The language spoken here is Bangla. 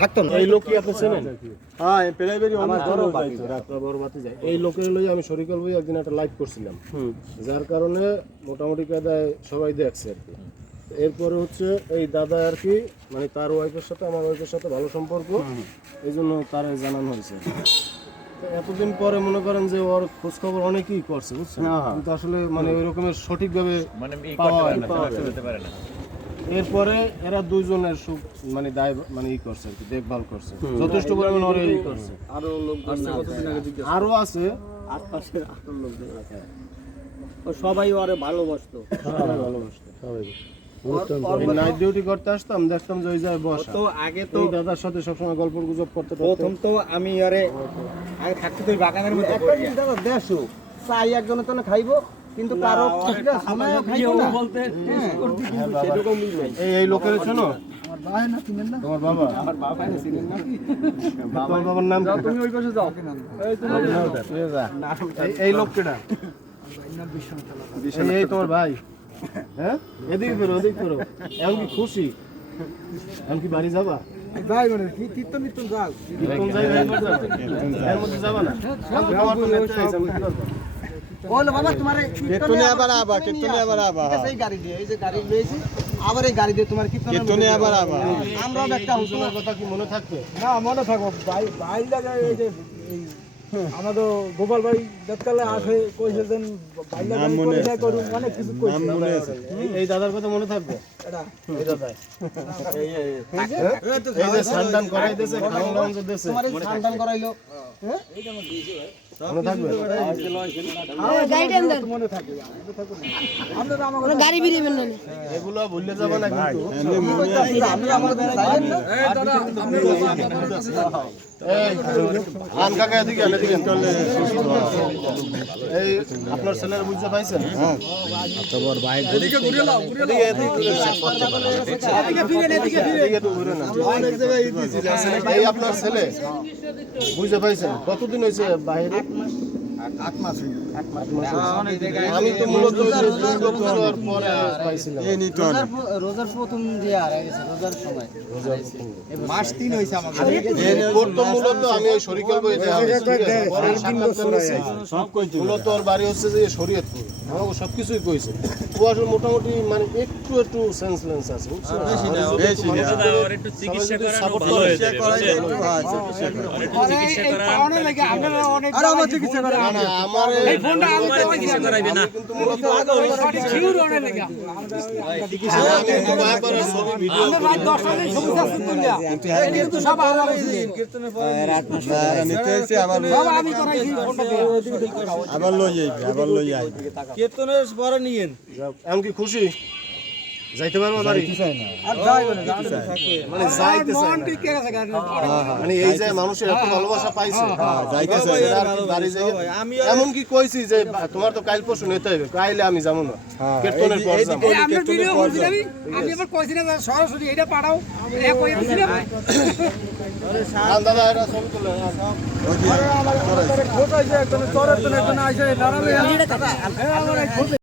থাকতো না। এই লোক কি আপনি চেনেন? হ্যাঁ প্রাইভেরি আমার বড় বড় বাতি বড় বাতি যায়। এই লোকের লই আমি শরিকাল ভাই একদিন একটা লাইভ করছিলাম, যার কারণে মোটামুটি কায়দায় সবাই দেখছে আর কি। এরপরে হচ্ছে এই দাদা আর কি, মানে তার ওয়াইফের সাথে আমার ওয়াইফের সাথে ভালো সম্পর্ক, এই জন্য তার জানানো হয়েছে। তো এতদিন পরে মনে করেন যে ওর খোঁজ খবর অনেকেই করছে, বুঝছেন, কিন্তু আসলে মানে ওই রকমের সঠিকভাবে পাওয়া যেতে পারে না। এরপরে এরা দুইজনের মানে দায় মানে ই করছে আর কি, দেখভাল করছে যথেষ্ট পরিমাণ ওরে ই করছে। আরো লোক আরো আছে আশপাশে আরো লোকজন আছে, ও সবাই ওরে ভালোবাসতো। সবাই নাইট ডিউটি করতে আসতাম, দেখতাম যে ওই যায় বসা। তো আগে তো এই দাদার সাথে সবসময় গল্প গুজব করতে প্রথম তো আমি আরে আগে থাকতে তো বাগানের মধ্যে একটা জিনিস দাদা দেশো চাই একজনের তো খাইবো, কিন্তু কারো সময় খাইবো না বলতে সেরকম মিল নাই। এই লোকের শোনো, আমার ভাই না চিনেন না, তোমার বাবা, আমার বাবা না চিনেন না, তোমার বাবার নাম কি? তুমি ওই পাশে যাও। এই তুমি এই লোক কেডা? এই তোমার ভাই? হ্যাঁ, এদিকে ফেরো, ওদিকে ফেরো। এখন কি খুশি? এখন কি বাড়ি যাবা? ভাই মানে কি কীর্তন নিত্যন যাও, কীর্তন যাইবে, এর মধ্যে যাবা না? তোমার তো নেতা আছে, আমি কি করবো? বল বাবা তোমার কীর্তনে আবার আবা, কীর্তনে আবার আবা, এই গাড়ি দিয়ে, এই যে গাড়ি লইছি আবার এই গাড়ি দিয়ে তোমার কীর্তনে আবার আবা। আমরাও একটা হুজুরের কথা কি মনে থাকবে? না মনে থাকো ভাই, ভাই লাগে এই যে আমাদের গোপাল ভাই দেখকালে আসে কইছে যেন ভাই লাগে পরিচয় করুন, অনেক কিছু কইছে। এই দাদার কথা মনে থাকবে? এটা এই দাদা এই যে সান্দান করাই দিয়েছে, খাওয়া লঞ্চ দিয়েছে, তোমার এই সান্তান করাইলো, হ্যাঁ মনে থাকবে? মনে থাকে আমরা তো আমাদের গাড়ি বেরিয়েবেন না এগুলো ভুলে যাবে না কিন্তু। আমি আমাদের যাইবেন না। এই আন কাকা এদিকে আন, এদিকে আন। এই আপনার ছেলের বুঝতে পাইছেন? হ্যাঁ, তোমার ভাই এদিকে ঘুরে নাও, ঘুরে নাও, এদিকে ঘুরে নাও, এদিকে ফিরে না, এদিকে ফিরে, এদিকে ঘুরে না। অনেক জায়গায় এই আপনার ছেলে বুঝতে পাইছেন? কতদিন হয়েছে বাইরে? 8 মাস। আমি তো মূলত দুর্গাপূজার পরে পাইছিলাম। রোজার প্রথম দিয়ে হারা গেছে, রোজার সময় মাস 3 হইছে আমাদের। তো মূলত আমি ওই শরিকাল বই দেয়া মূলত ওর বাড়ি হচ্ছে যে শরীয়তপুর, আমাকে সবকিছুই কইছে। ও আসলে মোটামুটি মানে একটু একটু সেন্সলেন্স আছে, বুঝছেন? একটু চিকিৎসা করানো ভালো হয়ে যাবে, চিকিৎসা করানো লাগে। আপনারা অনেক আর আমার চিকিৎসা করে না, আমার এই ফোনটা আমাদের চিকিৎসা করাইবে না, কিন্তু মূলত শিওর অনেক লাগে। আমরা রাত 10টা থেকে সবুজ আছে তুলিয়া কিন্তু সব আলাদা কীর্তনের পরে বাবা আমি করাইছি ফোনটা দিয়ে আবার লই যাইবে, আবার লই যাইবে। কীর্তনের পরে নিয়েন। এমন কি খুশি? যাইতে পারবো বাড়ি? আর যাইবে না, মানে যাইতে চাই না। ঠিক আছে গাড়ি মানে এই যে মানুষের এত ভালোবাসা পাইছে, যাইতেছে আর কি বাড়ি যাই। এমন কি কইছি যে তোমার তো কাল পরশু নিতে হবে, কাইলে আমি যাবো না, কীর্তনের পর যাবো। আমরা ভিডিও করছিলাম, আমি এবার কইছি না সরাসরি এটা পাঠাও, এক কই দিছিলাম। দাদা এটা ছবি তুলে খোঁজ হইছে, একজন চরের জন্য একজন আইছে দাঁড়াবে।